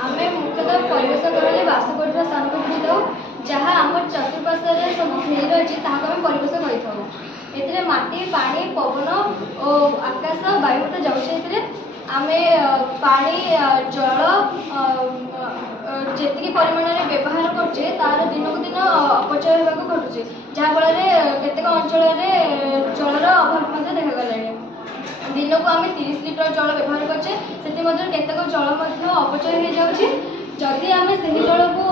आमे मुख्यतः परिवेश कहले बास करता स्थान को बुझीथाउ जहाँ आम चतुर्पार्श्व सब घेरी रही आम परिवेश कही एथिरे माटी पानी पवन और आकाश वायु जाऊे आमे पानी जल जी परिमाण में व्यवहार करछे तार दिन को दिन अपचय होगा घटुचे जहाँफल केतेक अंचल जलर अभाव देखा दिन को आम 30 लिटर जल व्यवहार करछे केतेक जल अपचय हो जाउछि जदि आम से जल को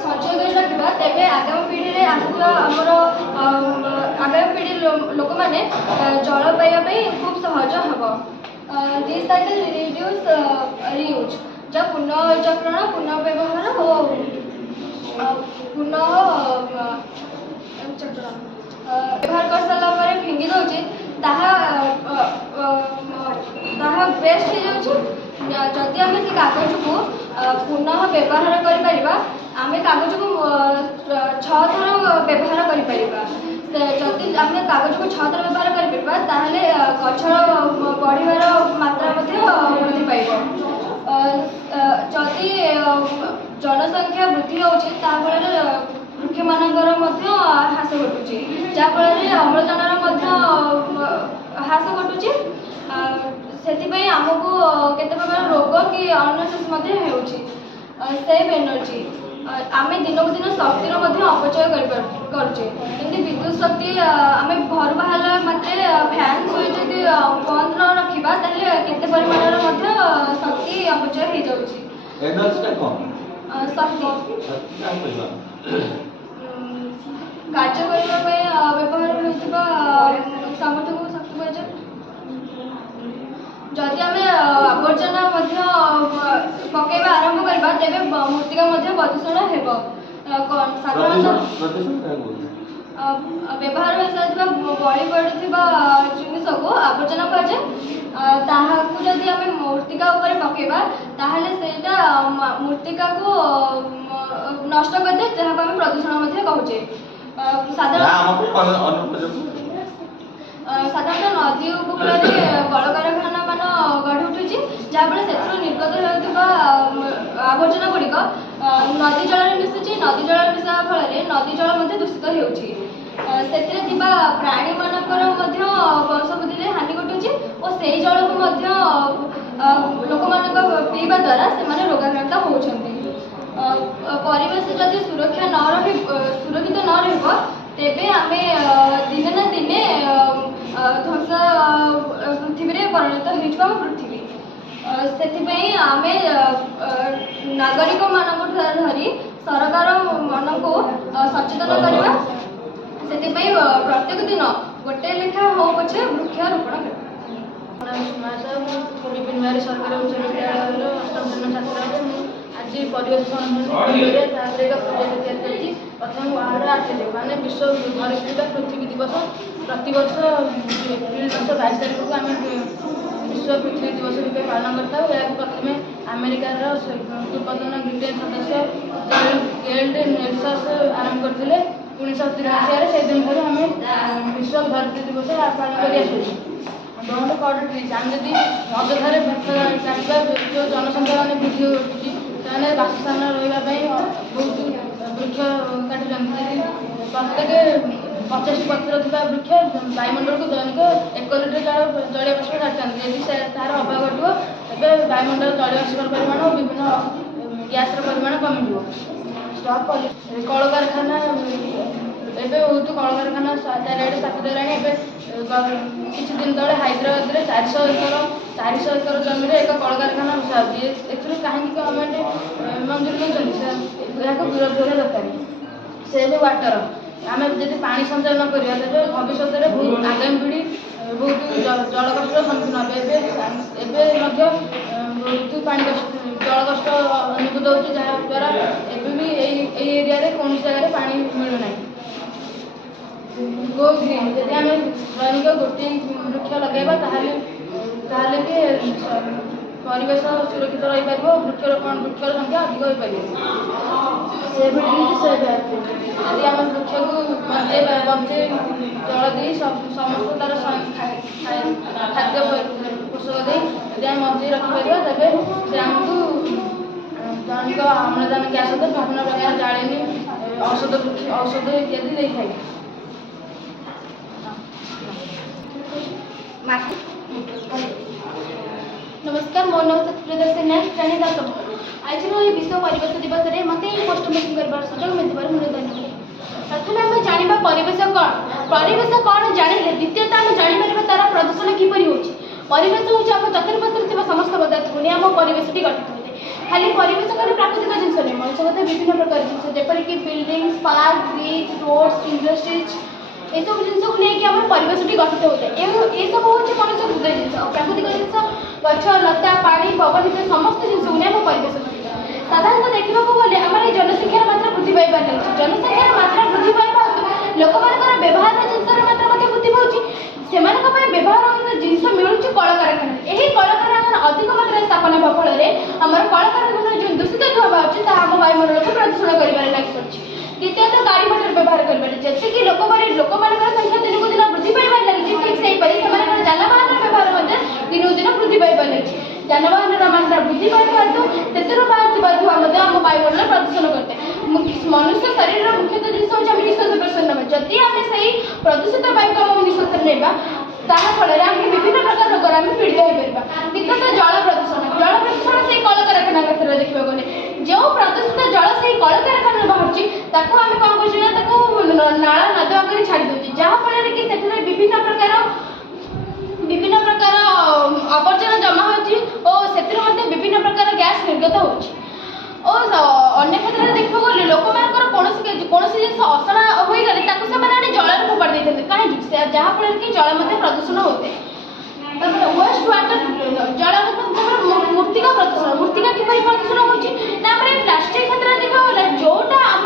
संचय कर रखा तेरे आगामी पीढ़ी में आसुवा आमर आगामी पीढ़ी लोक मैंने जल पाइबापी खूब सहज हम रिसाइकल रिड्यूस रियूज जब पुनर्चक्रण पुनर्व्यवहार और पुनः व्यवहार कर सारा फिंगी दौचे वेस्ट हो जदि आम से कागज को पुनः व्यवहार करें कागज को 6 थर व्यवहार करें आम कागज को 6 थर व्यवहार करें गछर बढ़िबार मात्रा वृद्धि पाइब जदि जनसंख्या वृद्धि होफल वृक्ष मानकर ह्रास घटुची जहाँफल अम्लजान ह्रास घटुची से आमको केते प्रकार रोग कि अननेसेस सेव एनर्जी आम दिन को दिन शक्तिर अपचय करुचे एमती विद्युत शक्ति आम घर बाहर मात्रे फैन स्विच यदि बंद न रखा केते परिमाण शक्ति अपचय हो जाउछि कार्य करने व्यवहार होता सामर्थ्य को शक्ति कहुए जदि आम आवर्जना पकड़ा आरंभ करवा तेरे मृत्तिका प्रदूषण हो व्यवहार हो बड़ी पड़ुवा जिनस को आवर्जना कहुए जदि आम मृत्तिका पकड़ा ताहले सेटा मृत्तिका को नष्ट कर दे जहाँ आम प्रदूषण कहुचे साधारणतः नदी उपकूल कल कारखाना मान गढ़ी उठुची जहाँफल से निर्गत होता आवर्जना गुड़िक नदी जल मिशुची नदी जल मिशा फल नदी जल दूषित हो प्राणी मानकर वंशवृद्धि हानि घटुची और से जल को लोक मान पीवा द्वारा से रोगाक्रांत होती परिवेश जदि सुरक्षित न रहिबो तेबे आमे दिने ना दिने ध्वंस पृथ्वी रे परिणत हो पृथ्वी से आमे नागरिक मानक धरी सरकार मन को सचेतन करवा से प्रत्येक दिन गोटे लेखा हो पछे वृक्षारोपण करवा सरकार उच्च विद्यालय अष्टम श्रेणी छात्र आज परिवेश प्रथम वार्ड 8 माने विश्व घरस्थित पृथ्वी दिवस प्रतिवर्ष एप्रिल 22 तारीख को आम विश्व पृथ्वी दिवस रूप पालन करता प्रथम अमेरिकार पूर्वतन ब्रिटेन सदस्य गेल्ड नेल्सस आरंभ करते 1983 से दिन ठार आम विश्व धरती दिवस पालन कर डोंट कट ट्रीज आम जदि अଯଥାରେ ଚାଲିବା जो जनसंख्या मैंने वृद्धि होती बासस्थान रही बहुत वृक्ष काटुच्च प्रत्येक 50 पत्र थी वृक्ष वायुमंडल को दैनिक 1 लिटर जलीय बाष्प छाड़ती यदि तार अभाव घटो तेज वायुमंडल जलीय बाष्प परिमाण और विभिन्न गैस परिमाण कमिज स्टॉक कल कारखाना एवं बहुत कल कारखाना चारिड़े स्थापित है किसी दिन तले हैदराबाद में 400 एकड़ जमी एक कल कारखाना बसा कहीं गवर्नमेंट मंजूरी नहीं विरोध करने दरकार से वाटर आम जब पानी संचय न करिया तेज भविष्य में बहुत आगामी पीढ़ी बहुत जल कष्ट सम्मुखीन हे बहुत पानी कष्ट जल कष्ट अनुभूत हो जहाँद्वारा एवं भी एरिया कौन जगह पानी मिलूना गो ग्रीन यदि आम दैनिक गोटे वृक्ष लगे ताहले कि परिवेश सुरक्षित रही पार वृक्षर संख्या अधिक हो पार से यदि आम वृक्ष को बचे जल दे समस्त तार खाद्य पोषक दे यदि आम बचे रखिपर तेज से आमको दैनिक अम्लजान ग्यास विभिन्न प्रकार जाड़े औषध इत्यादि दे था। नमस्कार, मो नाम प्रियदर्शनी नायक, श्रेणी 10। आज विश्व परिवेश दिवस में मत पोस्ट मीटिंग कर सुजोग मिलता मुझे धन्यवाद। प्रथम आम जाना परिवेश कौन जाने द्वितीयतः आम जापर तार प्रदूषण किपर हो परिवेश हूँ आम चतुर्पार्श्वे समस्त पदार्थ को नहीं आम परिवेश गठित होता है। खाली परिवेश खाली प्राकृतिक जिनस नहीं मनुष्य कहते विभिन्न प्रकार जिन जपरिक buildings park bridge roads industries ये सब जिन को लेकिन आम परिवेश गठित होता है। ये सब हूँ मनुष्य हृदय जिन प्राकृतिक जिन गछ लता पानी पवन इत्यादि समस्त जिन को नहीं आम परिवेश गठित साधारणतः देखा गले आम जनसंख्यार मात्रा वृद्धि पाइबार लगे जनसंख्यार मात्रा वृद्धि पाइबा लोक व्यवहार जिनसर मात्रा वृद्धि पाँच से व्यवहार जिन मिलूँ कलकारखाना यही कलकारखाना अधिक मात्रा स्थापन होगा फल आम कलकारखाना जो दूषित धुआ बाहर आम वायुमंडल को प्रदूषण कर लगी पड़ी। द्वितीयतः गाड़ी मटर व्यवहार कर जी लोक संख्या दिन को दिन वृद्धि पाइबार लगी ठीक से जानवाहन व्यवहार दिन दिन वृद्धि पाइबार लगी जानवाहन मात्रा वृद्धि पाइबा से बाहर धुआ आम वायुमंडल प्रदूषण करते मनुष्य शरीर मुख्यतः जिन हूँ निश्वास प्रश्वास ना जदि आम से प्रदूषित वायु को आम निश्वास ना ताफल विभिन्न प्रकार रोगर आम पीड़ित हो पार। द्वितीयतः जल प्रदूषण से कलकारखाना क्षेत्र देखा गले जो प्रदूषित जल से कलकारखाना बाहर आम कौन कर नाला नदवा कर छाड़ी दूसरी जहाँफल कि विभिन्न प्रकार आवर्जना जमा हो विभिन्न प्रकार गैस निर्गत हो अन्य क्षेत्र में देखा गले लोक कौन जिन असना होगले जल फोपाड़ी देते कहीं जहाँफल कि जल प्रदूषण होते वेस्ट वाटर जल मूर्तिका प्रदूषण मूर्तिका किपर प्रदूषण होना प्लास्टिक क्षेत्र में देखा गला जोटा आम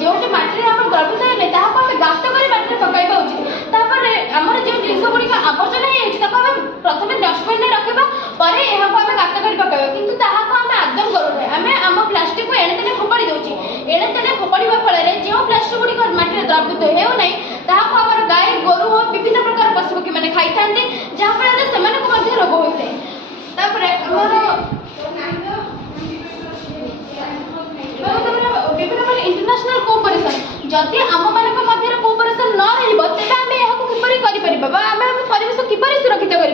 जो मटी गर्भित है आम गात कर मटी पकड़ा उचित आमर जो जिन गुड़िक आवर्जना हो प्रथम डस्टबिन में रखा पर यह गात कर पकड़ा कि आम आदम करूना आम आम प्लास्टिक को एणे तेणे फोपाड़ी दूचे एणे तेणे फोपाड़ा फल जो प्लास्टिक गुड़िक मटी द्रवित होना आमर गाय गोरु हो विभिन्न प्रकार पशुपक्षी मैंने खाई था जहाँफल से रोग होता है। विभिन्न इंटरनेशनल कोऑपरेशन जदि आम मान कोऑपरेशन न रहा परिवेश किपर सुरक्षित करी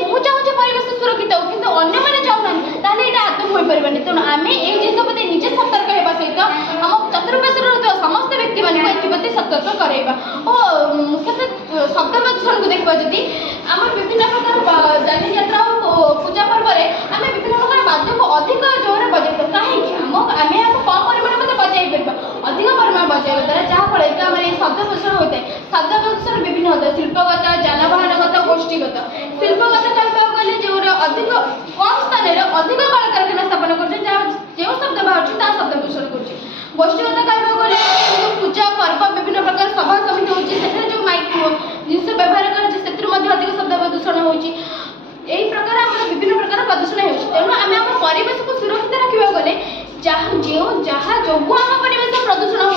मुझे चाहूँ परिवेश सुरक्षित हो कि अन्य चाहूना यहाँ आदम हो पारे तेणु आम ये जिन प्रति निजे सतर्क होगा सहित आम चतुर्पार्श्वे समस्त व्यक्ति मान एप्रति सतर्क कराइबा और मुख्यतः शब्द प्रदूषण को देखा जदि आम विभिन्न प्रकार जानी यात्रा पूजा पर्व आम विभिन्न प्रकार वाद्य को अधिक जोर बजाई कहीं आम यहाँ कम परिमाण में बजाई पार अधिक परिमाण बजाइवा द्वारा जहाँफल कि आम शब्द प्रदूषण होता है शब्द प्रदूषण विभिन्न होता है शिल्पगत जानवाहनगत गोष्ठीगत शिल्पगत कहवा गले जो अधिक कम स्थान अधिक कलकारखाना स्थापन कर जो शब्द बाहर शब्द प्रदूषण कर गोष्ठीगत कहवा गले पूजा पर्व विभिन्न प्रकार सभा समिति होती जो माइक जिन व्यवहार कर अधिक शब्द प्रदूषण हो प्रकार आम विभिन्न प्रकार प्रदूषण हो तेणु आम आम परिवेश को सुरक्षित रखा गले जहाँ जो आम परिवेश प्रदूषण हो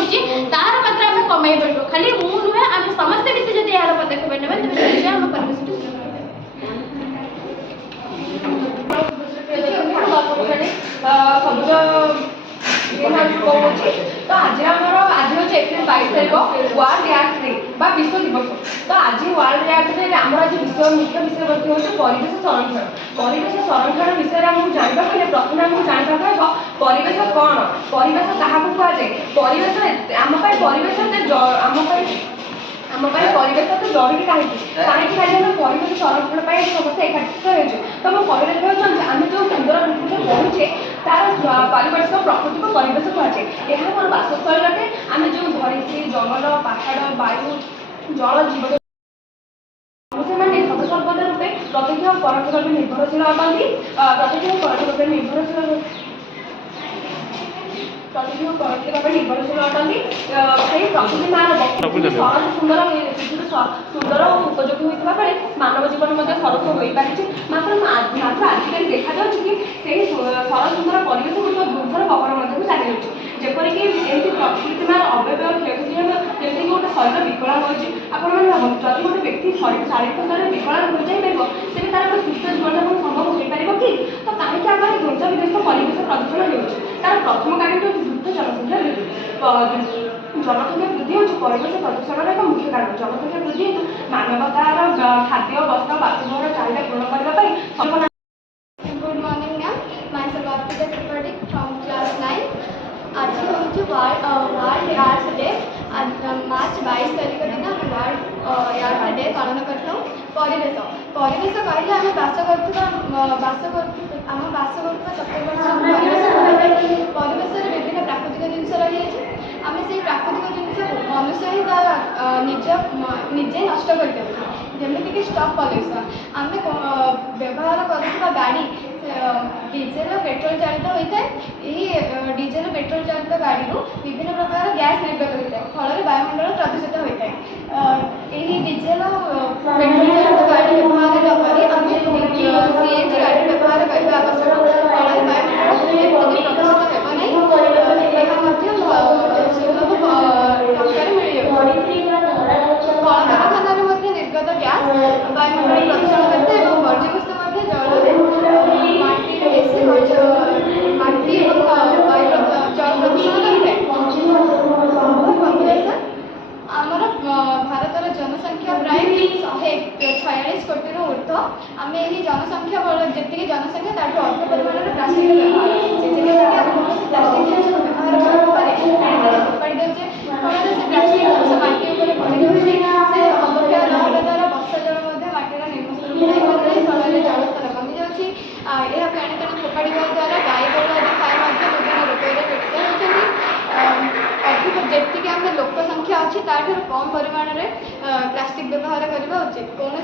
तार मात्रा आम कमाई पार खाली मु नुहे आम समस्ते मिसी जब यार पदक्षेप ने तेज आम परिवेश सबुज तो आज आज हूँ एप्रिल 22 तारीख वर्ल्ड यार्ड डे विश्व दिवस तो आज वर्ल्ड यार्ड डे आम आज विश्व मुख्य विषय वस्तु हूँ परिवेश संरक्षण विषय में जानवा गले प्रथम आमको जानवा परिवेश कौन परिवेश क्या कहुए परिवेश आम परिवेश आम परिवेश तो जरूरी कहीं खाली आम परिवेश संरक्षण समस्त एकाठी हो तो मुझे कहना आम जो सुंदर ऋतु पढ़ुचे तार पारिपार्श्विक प्रकृति को परिवेश कहुए यह मोर बासस्थल अटे आम जो धरित्री जंगल पहाड़ वायु जल जीव सर्वदा रूपे प्रत्यक्ष और परोक्ष रूप निर्भरशील प्रत्यक्ष और परोक्ष रूप निर्भरशील ପ୍ରତିଦିନ ପ୍ରକୃତି ଭାବେ ନିର୍ଭରଶୀଳ ଅଟନ୍ତି। ସେହି ପ୍ରକୃତି ମାର ସରସ ସୁନ୍ଦର ସୁନ୍ଦର ଓ ଉପଯୋଗୀ ହୋଇଥିବା ବେଳେ ମାନବ ଜୀବନ ମଧ୍ୟ ସରସ ହୋଇପାରିଛି। ମାତ୍ର ଆଜିକାଲି ଦେଖାଯାଉଛି କି ସେହି ସରସ ସୁନ୍ଦର ପରିବେଶ ଗୁଡ଼ିକ ଧ୍ୱଂସର ପବନ ମଧ୍ୟକୁ ଚାଲି ଯାଉଛି। ଯେପରିକି ଏମିତି ପ୍ରକୃତି ମାର ଅବୟବ କ୍ଷୟକ୍ଷତି ହେବା, ଯେମିତିକି ଗୋଟେ ଶରୀର ବିକଳାଙ୍ଗ ହେଉଛି। ଆପଣମାନେ ଭାବନ୍ତୁ, ଯଦି ଗୋଟେ ବ୍ୟକ୍ତି ଶାରୀରିକ ସ୍ତରରେ ବିକଳାଙ୍ଗ ହୋଇଯାଇପାରିବ, ତେବେ ତାର ଗୋଟେ ସୁସ୍ଥ ଜୀବନଯାପନ ସମ୍ଭବ ହୋଇପାରିବ କି? ତ କାହିଁକି ଆମର ଦେଶ ବିଦେଶ ପରିବେଶ ପ୍ରଦୂଷଣ ହେଉଛି? ତାର ପ୍ରଥମ କାରଣଟି ହେଉଛି ଦ୍ରୁତ ଜନସଂଖ୍ୟା ବୃଦ୍ଧି। ଜନସଂଖ୍ୟା ବୃଦ୍ଧି ହେଉଛି ପରିବେଶ ପ୍ରଦୂଷଣର ଏକ ମୁଖ୍ୟ କାରଣ। ଜନସଂଖ୍ୟା ବୃଦ୍ଧି ହେତୁ ମାନବତାର ଖାଦ୍ୟ, ବସ୍ତ୍ର, ବାସଗୃହର ଚାହିଦା ପୂରଣ କରିବା ପାଇଁ Good morning, ma'am. Myself Arpita Tripathi from class 9. आज हूँ वर्ल्ड आर्ट्स डे। मार्च 22 तारीख दिन आम वर्ल्ड आर्ट्स डे पालन करता। परिवेश परिवेश कहले आम बास कर परिवेश विभिन्न प्राकृतिक जिनस रही आम से प्राकृतिक जिनस मनुष्य ही निजे नष्ट करमितिक स्टॉप पल्यूशन आम व्यवहार कर गाड़ी डीजेल पेट्रोल चालित होता है। यही डीजेल पेट्रोल चालित गाड़ी विभिन्न प्रकार गैस निर्गत होता है, फल वायुमंडल प्रदूषित होता है। यही डीजेल पेट्रोल चालित गाड़ी व्यवहार नक सीएनजी गाड़ी व्यवहार करने आवश्यक, फल वायुमंडल प्रदूषित होगा नहीं। सुलभ टकर मिल जाए। कल कारखाना निर्गत गैस वायुमंडल प्रदूषण करते हैं। वर्ज्यवस्तु जल माटी और वायु जल प्रदूषण करें। पपुलेसन आमर भारतर जनसंख्या प्राय 146 कोटी ऊर्ध। आम यही जनसंख्या जी जनसंख्या ताठू अधिक परिमाण प्लास्टिक व्यवहार प्लास्टिक जिन व्यवहार फोपाड़ी देचे फल से प्लास्टिक जिन माटी पड़ी रही से अवक्षय रहा द्वारा वर्षा जल माटीर निर्मूल फल जलस्तर कमी जाऊँगी। यह प्राणी तेणु फोपाड़ा द्वारा गाई गोरु आदि खाई विभिन्न रोगरे पीड़ित होती। अधिक जी आम लोक संख्या अच्छी ताठू कम परिमाण में प्लास्टिक व्यवहार करवा उचित। कौन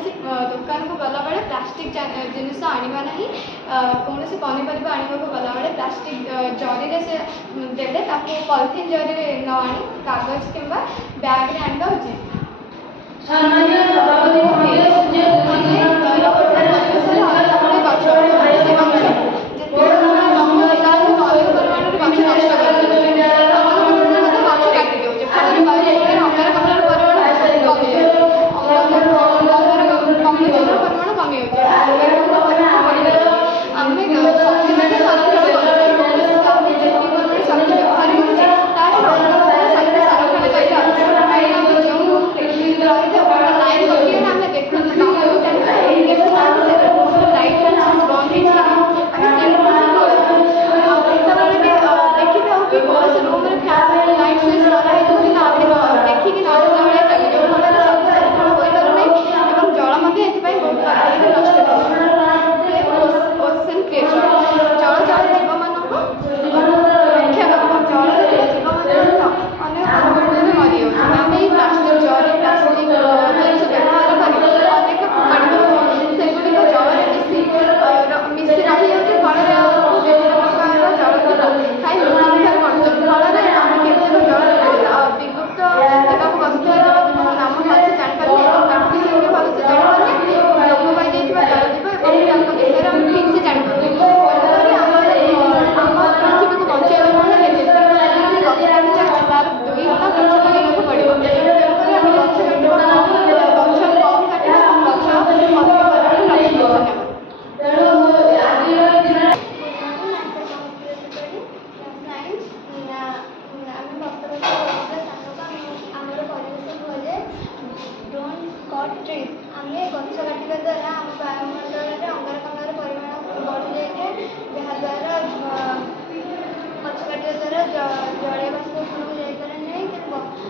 दुकान को गला बेले प्लास्टिक जिनस आना ना, कौन पनीपरिया आने को गला बेले प्लास्टिक जरी से देले पॉलिथीन जरी न आनी कागज कि बैग रे आना उचित।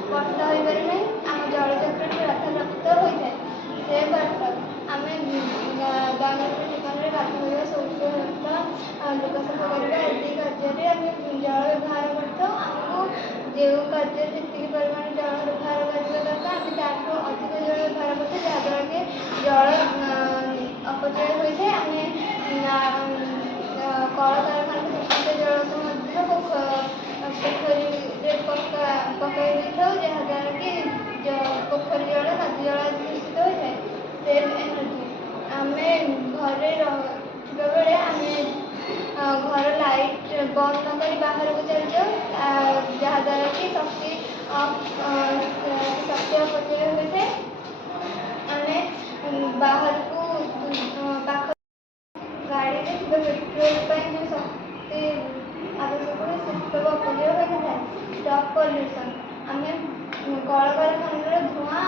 वर्षा हो पारे ना आम जलचक्र रक्षाप्राप्त होता है। से आम दैनिक जीवन में गाधोଇବା शौच लुगा सफा करवा आदि कार्य आम जल व्यवहार करता। आमको जो कार्य जी परिमाण जल व्यवहार करने दरकार आम ताठू अधिक जल व्यवहार करते जहाँद्वारा कि जल अपचय होता है। आम कल कारखाना दूषित जल को ସତ୍ୟ ଅପଚୟ ହୋଇଥାଏ। ଆମେ ବାହାରକୁ ପାଖ ଗାଡ଼ିରେ ଥିବା ପେଟ୍ରୋଲ ପାଇଁ ଯେଉଁ ଶକ୍ତି ଆବଶ୍ୟକ ହୁଏ ସେସବୁ ଅପଚୟ ହୋଇଥାଏ। ଷ୍ଟପ୍ ପଲ୍ୟୁସନ୍ ଆମେ କଳକାରଖାନାର ଧୂଆଁ